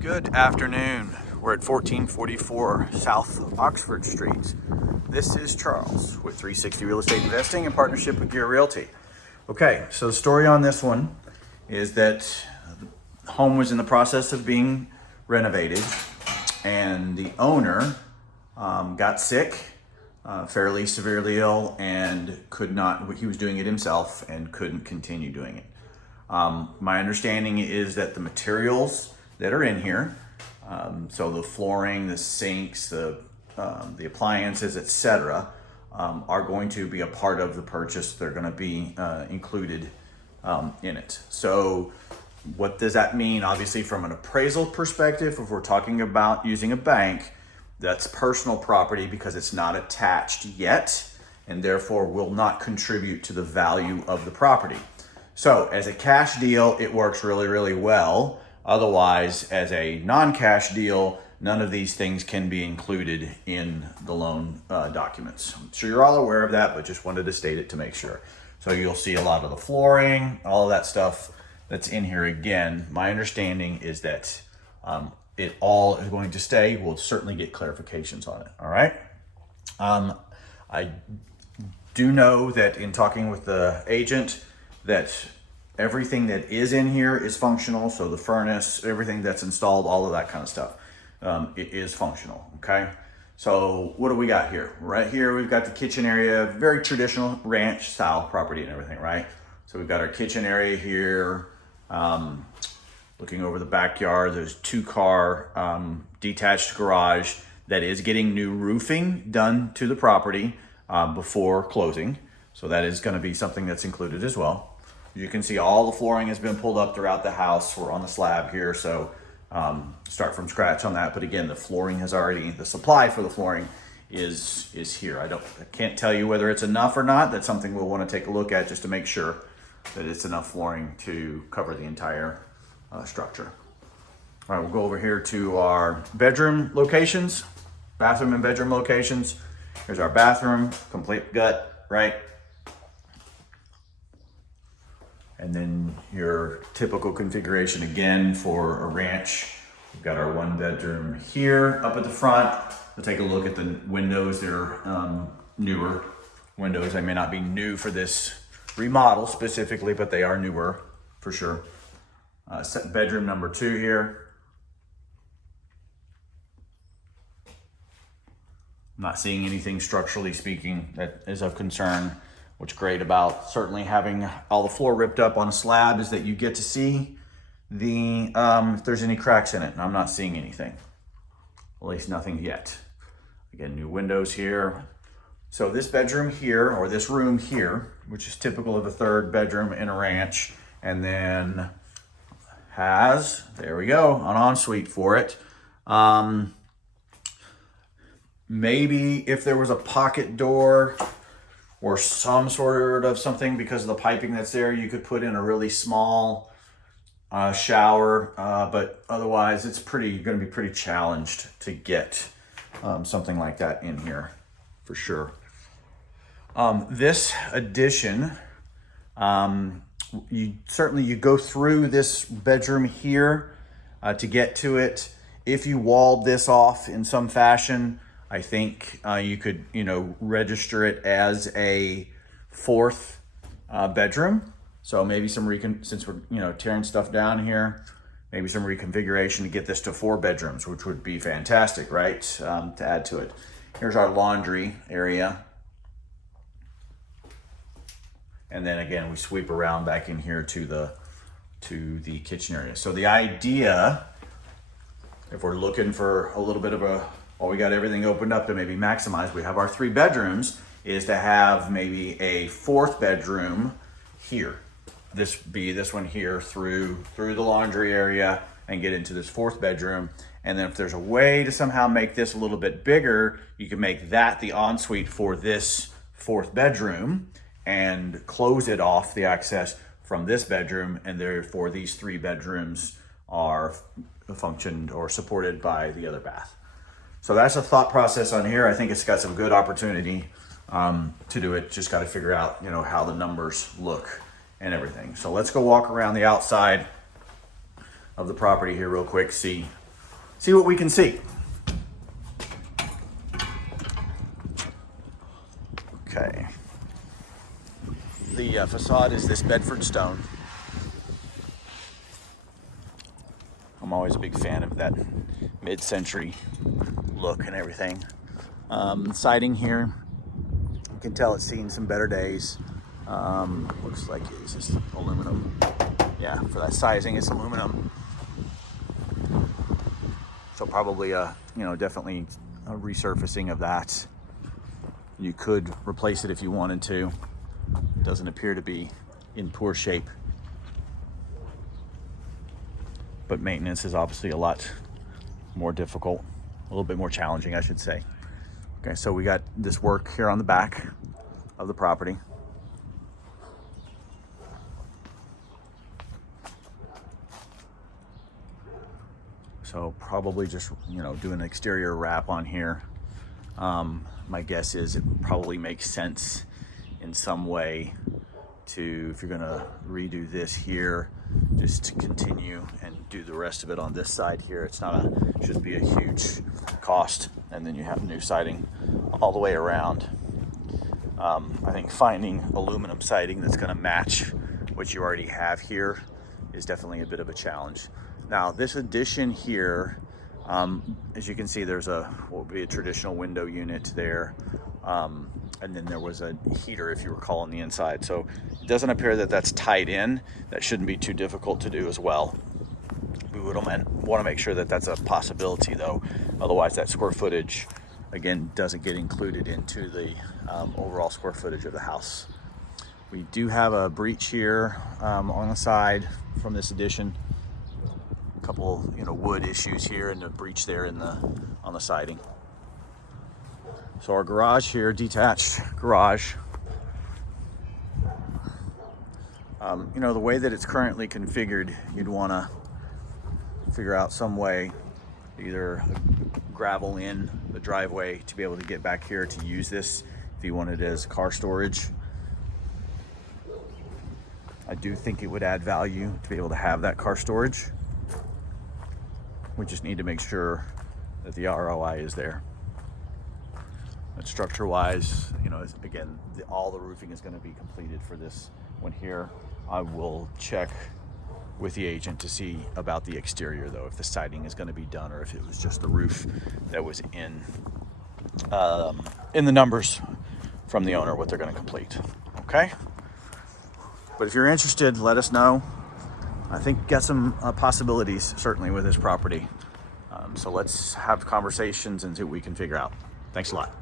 Good afternoon. We're at 1444 South Oxford Street. This is Charles with 360 Real Estate Investing in partnership with Gear Realty. Okay, so the story on this one is that the home was in the process of being renovated and the owner got sick, fairly severely ill, and he was doing it himself and couldn't continue doing it. My understanding is that the materials that are in here, so the flooring, the sinks, the appliances, etc., are going to be a part of the purchase. They're going to be included in it. So what does that mean? Obviously, from an appraisal perspective, if we're talking about using a bank, that's personal property because it's not attached yet and therefore will not contribute to the value of the property. So as a cash deal, it works really, really well. Otherwise, as a non-cash deal, none of these things can be included in the loan documents. I'm sure you're all aware of that, but just wanted to state it to make sure. So you'll see a lot of the flooring, all of that stuff that's in here. Again, my understanding is that it all is going to stay. We'll certainly get clarifications on it, all right? I do know that in talking with the agent that everything that is in here is functional. So the furnace, everything that's installed, all of that kind of stuff, it is functional, okay? So what do we got here? Right here, we've got the kitchen area, very traditional ranch style property and everything, right? So we've got our kitchen area here. Looking over the backyard, there's 2-car detached garage that is getting new roofing done to the property before closing. So that is going to be something that's included as well. You can see all the flooring has been pulled up throughout the house. We're on the slab here, so start from scratch on that. But again, the flooring has already, the supply for the flooring is here. I can't tell you whether it's enough or not. That's something we'll want to take a look at just to make sure that it's enough flooring to cover the entire structure. All right, we'll go over here to our bedroom locations, bathroom and bedroom locations. Here's our bathroom, complete gut, right? And then your typical configuration again for a ranch. We've got our 1-bedroom here up at the front. We'll take a look at the windows. They're newer windows. They may not be new for this remodel specifically, but they are newer for sure. Bedroom number 2 here. I'm not seeing anything structurally speaking that is of concern. What's great about certainly having all the floor ripped up on a slab is that you get to see the if there's any cracks in it, and I'm not seeing anything. At least nothing yet. Again, new windows here. So this bedroom here, or this room here, which is typical of a 3rd bedroom in a ranch, and then has, there we go, an ensuite for it. Maybe if there was a pocket door or some sort of something because of the piping that's there, you could put in a really small shower, but otherwise it's going to be pretty challenged to get something like that in here for sure. This addition, you go through this bedroom here to get to it. If you walled this off in some fashion, I think you could, register it as a 4th bedroom. So maybe since we're, tearing stuff down here, maybe some reconfiguration to get this to 4 bedrooms, which would be fantastic, right? To add to it. Here's our laundry area. And then again, we sweep around back in here to the kitchen area. So the idea, if we're looking for a little bit of we got everything opened up to maybe maximize, we have our 3 bedrooms, is to have maybe a 4th bedroom here. This one here through the laundry area and get into this 4th bedroom. And then if there's a way to somehow make this a little bit bigger, you can make that the ensuite for this 4th bedroom and close it off the access from this bedroom, and therefore these 3 bedrooms are functioned or supported by the other bath. So that's a thought process on here. I think it's got some good opportunity to do it. Just got to figure out, how the numbers look and everything. So let's go walk around the outside of the property here real quick, see see what we can see. Okay. The facade is this Bedford stone. I'm always a big fan of that mid-century look and everything. Siding here, you can tell it's seen some better days. Looks like it's just aluminum. Yeah, for that sizing, it's aluminum. So probably definitely a resurfacing of that. You could replace it if you wanted to. It doesn't appear to be in poor shape. But maintenance is obviously a lot more difficult, a little bit more challenging, I should say. Okay, so we got this work here on the back of the property. So probably just, do an exterior wrap on here. My guess is it probably makes sense in some way to, if you're gonna redo this here, just to continue and do the rest of it on this side here. It's not should be a huge cost, and then you have new siding all the way around. I think finding aluminum siding that's gonna match what you already have here is definitely a bit of a challenge. Now this addition here, as you can see, there's what would be a traditional window unit there. And then there was a heater, if you recall, on the inside. So it doesn't appear that that's tied in. That shouldn't be too difficult to do as well. We would want to make sure that that's a possibility though. Otherwise that square footage, again, doesn't get included into the overall square footage of the house. We do have a breach here on the side from this addition. A couple, wood issues here and a breach there on the siding. So our garage here, detached garage. The way that it's currently configured, you'd want to figure out some way, either gravel in the driveway to be able to get back here to use this if you want it as car storage. I do think it would add value to be able to have that car storage. We just need to make sure that the ROI is there. But structure-wise, again, all the roofing is going to be completed for this one here. I will check with the agent to see about the exterior, though, if the siding is going to be done or if it was just the roof that was in the numbers from the owner, what they're going to complete. Okay? But if you're interested, let us know. I think got some possibilities, certainly, with this property. So let's have conversations and see what we can figure out. Thanks a lot.